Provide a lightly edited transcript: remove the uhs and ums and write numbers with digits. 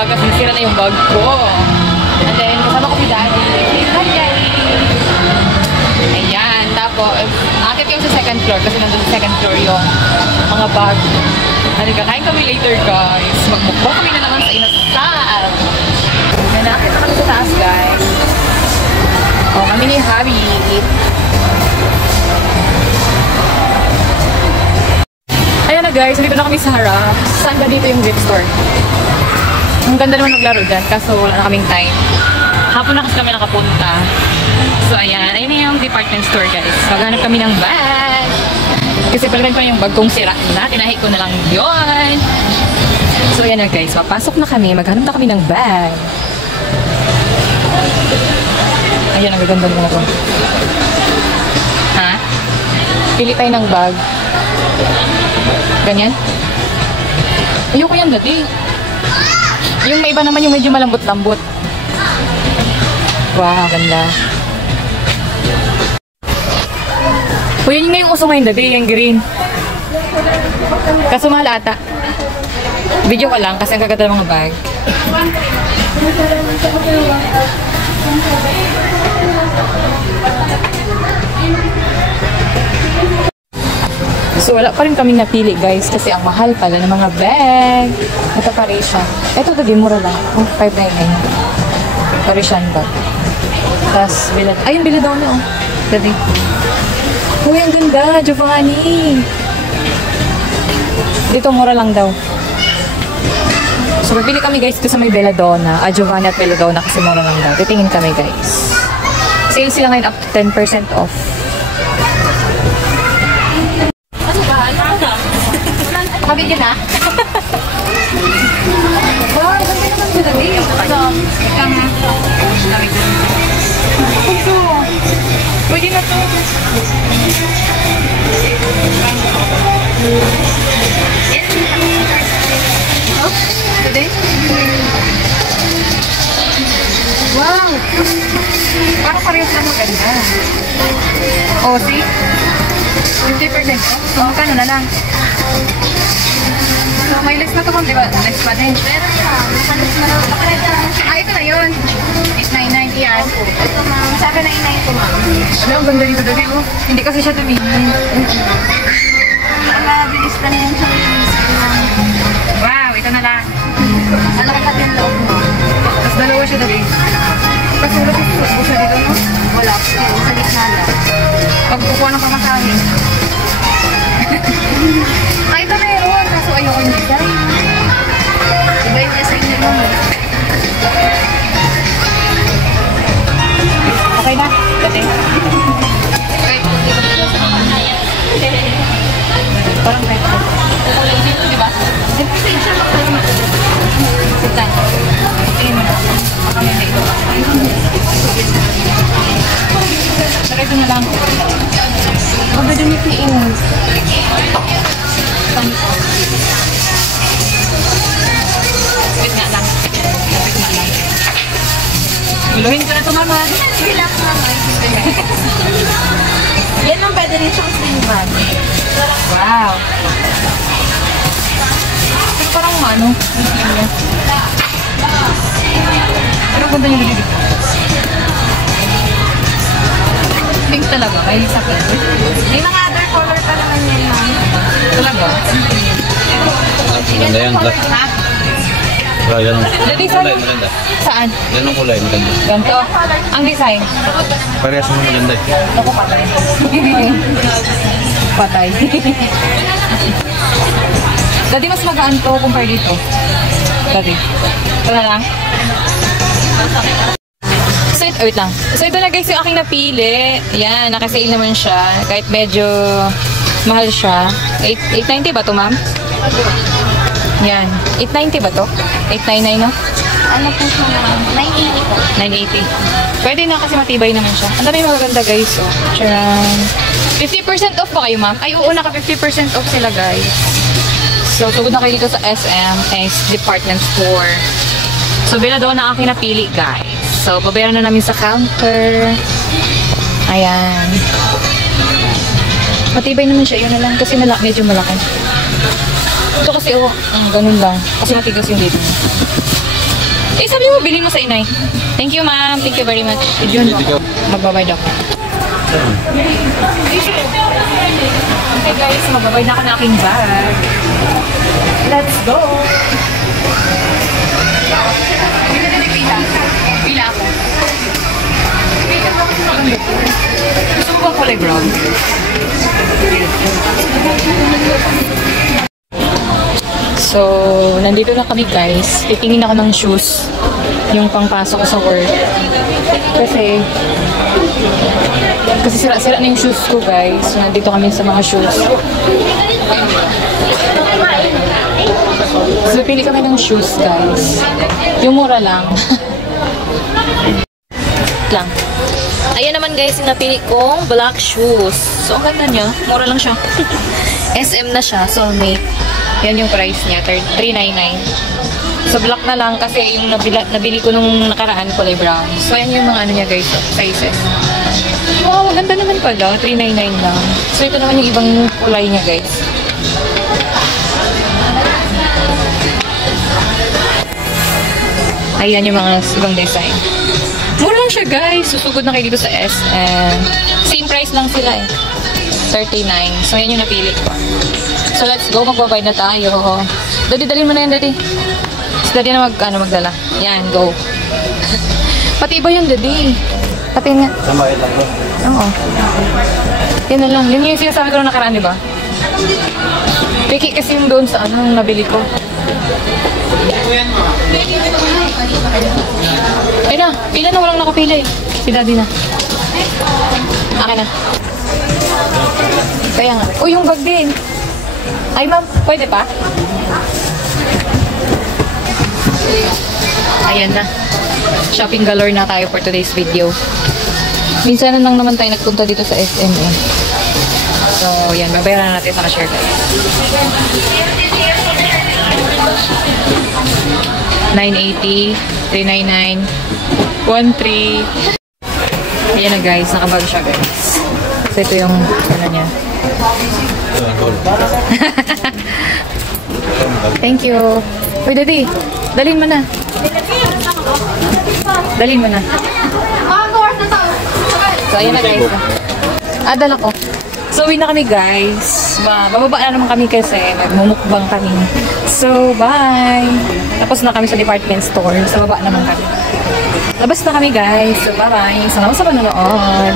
bag kasi nasira na yung bag ko. And then, kasama ko si Daddy. Hi, Daddy! Ayan. Tapos, akit yung sa second floor kasi nandun sa second floor yung mga bag. Halika, kain kami later, guys. Magmukbang kami na naman sa inasal. Ayan, nakakita kami sa taas, guys. Oh, kami ni Harry. Ayan na guys, dito na kami sa harap. Saan ba dito yung gift store? Ang ganda naman maglaro dyan, kaso wala na kaming time. Hapon na kasi kami nakapunta. So ayan, ayun na yung department store guys. Maghanap kami ng bag. Kasi palitan ko yung bag kong sira na. Tinahi ko na lang yun. So ayan na guys, papasok na kami. Maghanap na kami ng bag. Ayan, ang gaganda mo na to. Ha? Pili tayo ng bag. Ganyan? Ayoko yan dati. Yung may iba naman yung medyo malambot-lambot. Wow, ganda. O yun yung uso ngayon dati, yung green. Kaso mahal ata. Video ko lang kasi ang kaganda ng mga bag. So wala pa rin kaming napili guys kasi ang mahal pala ng mga bag. Ito Parisian. Ito to mura lang. Oh, 599. Parisian bag. Tapos bilad. Ayun bilad daw niya oh. Dati. Uy, ang ganda, Giovanni. Dito mura lang daw. So pipili kami guys dito sa may Belladonna. Giovanni at Belladonna kasi mura lang daw. Titingin kami guys. Sale sila ngayon up to 10% off. Kabigyan na? Wow, ganda naman siya dali. Ito. Pwede na to. Oh, pwede? Wow! Parang parehas lang maganda. Oh, see? 50% off. So, magkano na lang? So, may less na to kung diba? Less pa din. Meron pa. Makalis na lang. Ah, ito na yun. 899 yan. Ito ma'am. Sa akin 99 ko ma'am. Ano, ang ganda dito dali oh. Hindi kasi siya tumingin. Mabilis lang yan siya. Wow, ito na lang. Ano ka din loob mo? Tapos dalawa siya dali. Tapos wala ko siya dito no? Wala. Sa gitna lang. Pag kukuha ng pamasahin. Ay, ito meron. Kaso ayoko yung design. Iba yung design nyo mo. Okay na? Dati? Okay. Parang kahit ko. Kulay dito, di ba? Sitan. Tingin mo na. Baka may ito. Pero ito na lang. Pagod yung ipiin. Wait nga lang. Wait nga lang. Iluhin ko na ito, mama. Sige lang, mama. Yan ang pwede rin siyang sling bag. Wow. Pero parang ano? Pero ganda niya dito. Pink talaga. May sa pink. May mga other color pa naman yan, ma'am. Talaga? Maganda yan, black. Ha? Yan ang kulay, maganda. Saan? Yan ang kulay, maganda. Ganito? Ang design? Parehas mo maganda eh. Ako patay. Patay. Dati mas magaan to compare dito. Dati. Ito na lang. So, wait lang. So, ito na guys yung aking napili. Yan, nakasale naman siya. Kahit medyo mahal siya. 890 ba to, ma'am? Yan. 890 ba to? 899, no? Ano po siya naman? 980 po. 980. Pwede na kasi matibay naman siya. Ang dami magaganda guys. Oh. Charan. 50% off pa kayo, ma'am? Ay, oo, naka 50% off sila guys. So, tugod na kayo dito sa SM Department Store. So, bila doon na aking napili guys. So, babayaran na namin sa counter. Ayan. Matibay naman siya. Yun na lang. Kasi medyo malaki. Ito kasi, ganun lang. Kasi matigas yung dito. Eh, sabi mo, bilhin mo sa inay. Thank you, ma'am. Thank you very much. Yun, magbabayad ako. Okay guys, magbabayad na ako ng aking bag. Let's go! Pila ako. Gusto mo ba kulay brown? So, nandito na kami guys. Titingin ako ng shoes. Yung pangpasok ko sa work. Kasi sira-sira na yung shoes ko guys. So, nandito kami sa mga shoes. So, pili kami ng shoes guys. Yung mura lang. lang. Ayan naman guys, yung napili kong black shoes. So, ang ganda niya. Mura lang siya. SM na siya, Soulmate. Yan yung price niya, $399. So, black na lang kasi yung nabili ko nung nakaraan kulay brown. So, ayan yung mga ano niya guys, sizes. Wow, ganda naman pala. $399 lang. So, ito naman yung ibang kulay niya guys. Ayan yung mga ibang design. Mura lang siya guys. Susugod na kayo dito sa SM. Same price lang sila eh. $39. So, yan yung napili ko. So, let's go. Magbabayad na tayo. Daddy, dalhin mo na yan, Daddy. Si Daddy na magdala. Yan, go. Pati iba yung Daddy. Pati nga. Sambayad lang ba? Oo. Yan na lang. Yun yung sinasabi ko na nakaraan, di ba? Piki kasi yung doon sa anong nabili ko. Ay na, pila na walang nakapila eh. Si Daddy na. Akin na. Kaya nga. Uy, yung bag din. Ay ma'am, pwede pa? Ayan na. Shopping galore na tayo for today's video. Minsan lang naman tayo nagpunta dito sa SM eh. So, yan. Babayaran na natin sa ka-share guys. $980, $399, $13. Ayan na guys, nakabag siya guys. So ito yung ano niya. Thank you. Uy Daddy, dalhin mo na. Dalhin mo na. So ayan na guys. Dala ko. So, uwi na kami guys. Bababa na naman kami kasi magmumukbang kami. So, bye! Tapos na kami sa department store. So, baba naman kami. Labas na kami guys. So, bye-bye. Salamat sa panonood.